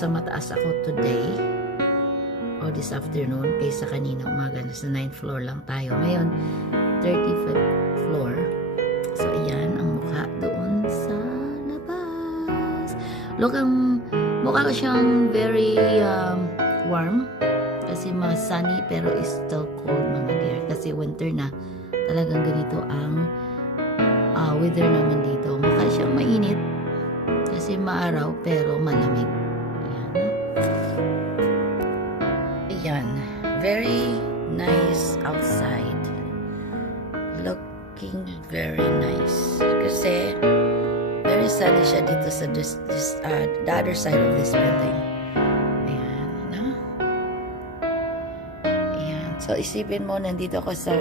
nasa mataas ako today o this afternoon kaysa kanina umaga. Nasa 9th floor lang tayo. Ngayon, 35th floor. So, ayan ang mukha doon sa labas. Look, mukha ko siyang very warm. Kasi sunny pero is still cold mga dear. Kasi winter na. Talagang ganito ang weather naman dito. Mukha siyang mainit. Kasi maaraw pero malamig. Ayan. Very nice outside. Looking very nice. Kasi very sunny siya dito sa the other side of this building. Ayan. No? Ayan. So, isipin mo, nandito ako sa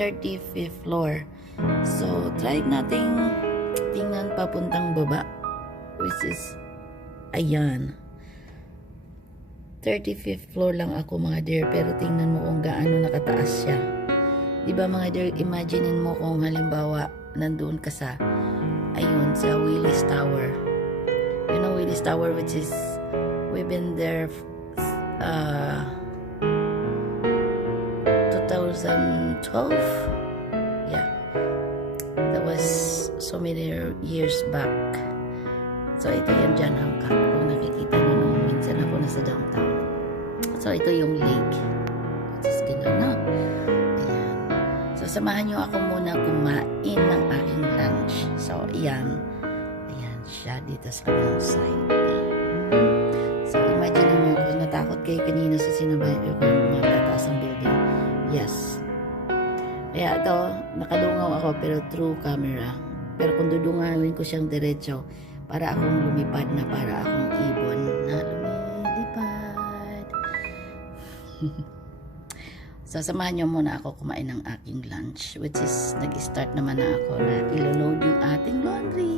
35th floor. So, try nating tingnan papuntang baba. Which is, ayan. 35th floor lang ako mga dear, pero tingnan mo kung gaano nakataas siya. Diba mga dear, imaginein mo kung halimbawa nandoon ka sa, ayun, sa Willis Tower. You know Willis Tower, which is, we've been there 2012? Yeah. That was so many years back. So, ito yung John Hancock. Kung nakikita nyo nung minsan ako nasa downtown. So, ito yung lake. Just ganun, no? Ayan. So, samahan nyo ako muna kumain ng aking lunch. So, ayan. Ayan siya dito sa kabilang side. So, imagine nyo kung natakot kayo kanina sa sinabay ko kung matataas ang building. Yes. Kaya ito, nakadungaw ako pero through camera. Pero kung dudungawin ko siyang diretso, para akong lumipad na para akong ibon na lumilipad. So, samahan nyo muna ako kumain ng aking lunch, which is, nag-start naman na ako na ilo-load yung ating laundry.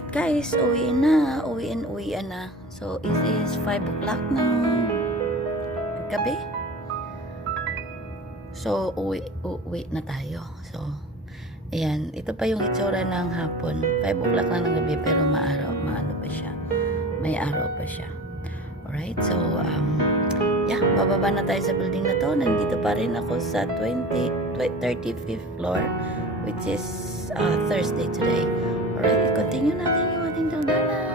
Alright guys, uwiin na. So it is 5 o'clock ng gabi. So uwi na tayo. So ayan, ito pa yung itsura ng hapon. 5 o'clock na ng gabi pero maano pa siya. May araw pa siya. Alright, so yeah, bababa na tayo sa building na to. Nandito pa rin ako sa 35th floor, which is Thursday today. Alright, continue natin yung ating daldalan.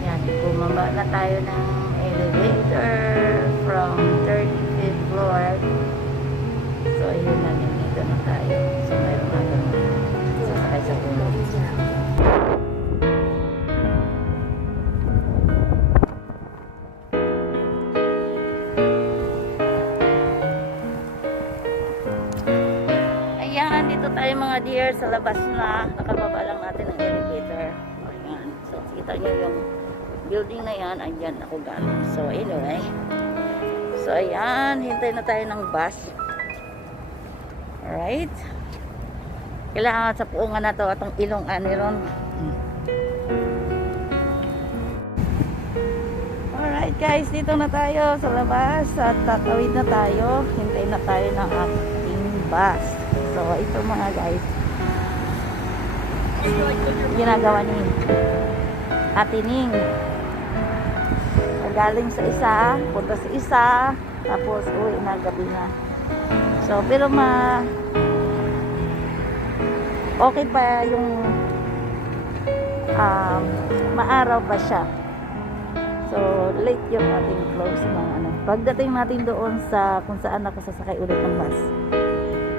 Yan, bumaba na tayo ng elevator from 35th floor. So, ayun na, nandito na tayo. So, mayroon na doon. Sasakay sa pulo. Tayo mga dear, sa labas na nakababa lang natin ang elevator. Ayan. So kita nyo yung building na yan, andyan ako galing. So anyway, so ayan, hintay na tayo ng bus. Alright, kailangan sa puungan na to atong ilong aniron. Alright guys, dito na tayo sa labas at tatawid na tayo. Hintay na tayo ng ating bus. So, ito mga guys, ginagawa ni Ate Ning. Galing sa isa, punta sa isa, tapos uwi na, gabi na. So, pero okay pa yung maaraw pa siya. So, late yung ating close ng ano. Pagdating natin doon sa kung saan ako sasakay ulit ng bus,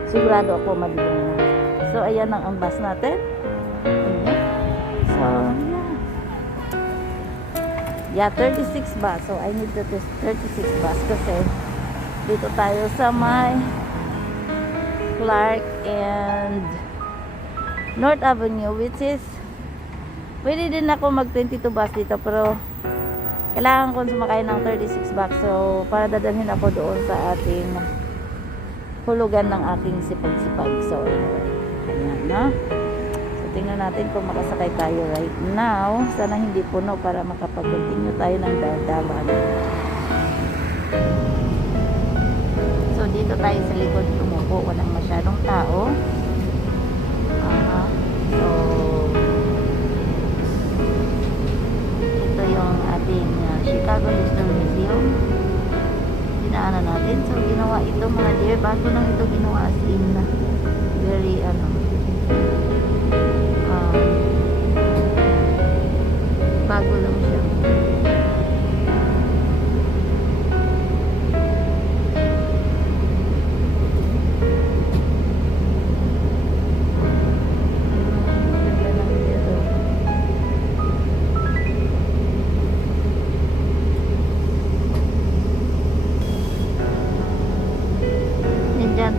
sigurado ako madilim na. So, ayan ang bus natin. Ayan. So, yeah, 36 bus. So, I need the 36 bus kasi dito tayo sa may Clark and North Avenue, which is pwede din ako mag 22 bus dito pero kailangan ko sumakay ng 36 bus. So, para dadalhin ako doon sa ating hulugan ng aking sipag-sipag. So, anyway. Ayan, no? So, tingnan natin kung makasakay tayo right now. Sana hindi puno para makapag-continue tayo ng daldalan. So, dito tayo sa likod tumupo. Walang masyadong tao. So, ito yung ating Chicago History Museum. Dinaanan natin. So, ginawa ito mga dear. Bago lang ito ginawa as in very, bago lang siya.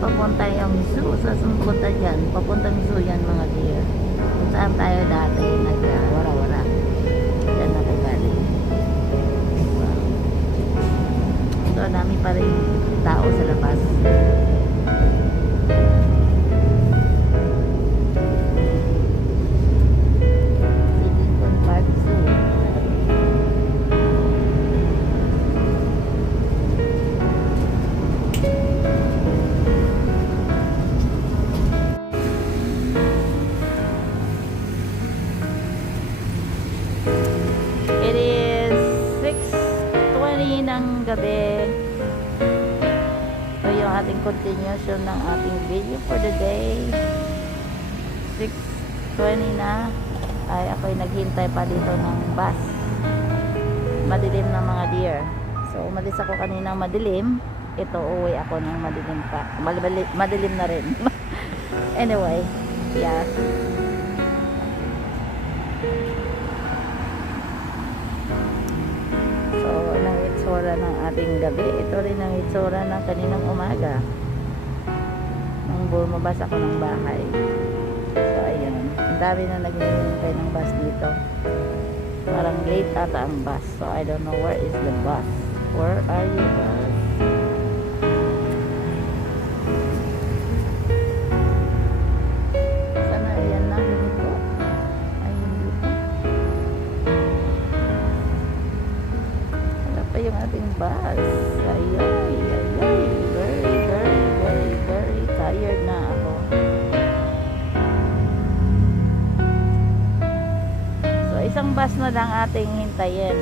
Papunta yung zoo. Sa punta dyan, papuntang zoo yan mga dear. Kung saan tayo dati nag-wara-wara. Dyan na kagaling. So, dami pa rin tao sa labas. Lincoln Park Zoo. Gabi. So, yung ating continuation ng ating video for the day. 6:20 na. Ay, ako'y naghintay pa dito ng bus. Madilim na mga dear. So, umalis ako kaninang madilim. Ito, uwi ako ng madilim pa. Madilim na rin. Anyway, yeah. Itsura ng ating gabi. Ito rin ang itsura ng kaninang umaga nung bumabas ako ng bahay. So ayun, ang dami na naghihintay ng bus dito. Parang late ata ang bus. So I don't know where is the bus. Where are you bus? Sana Isang bus na lang ating hintayin.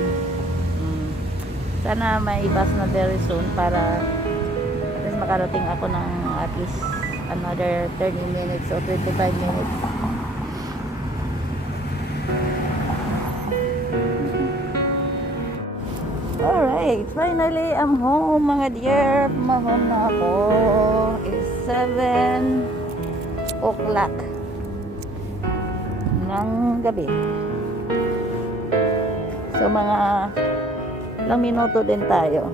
Sana may bus na very soon para at least makarating ako ng at least another 30 minutes or 25 minutes. Alright, finally I'm home mga dear. Mahon na ako. It's 7 o'clock ng gabi. So mga ilang minuto din tayo.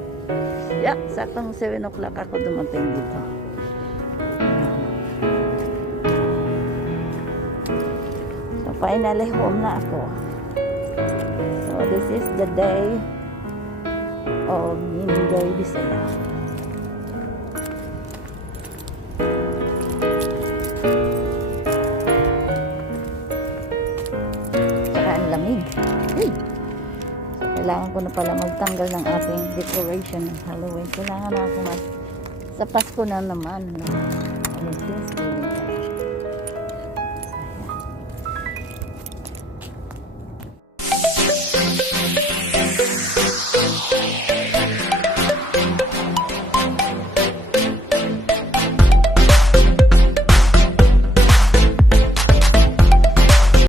Yeah, saktong 7 o'clock ako dumating dito. So finally home na ako. So this is the day of Mindoy Bisaya. Saka ang lamig. Hey! So kailangan ko na pala magtanggal ng ating decoration ng Halloween. Kailangan na ako sa Pasko na naman. No? Thanksgiving.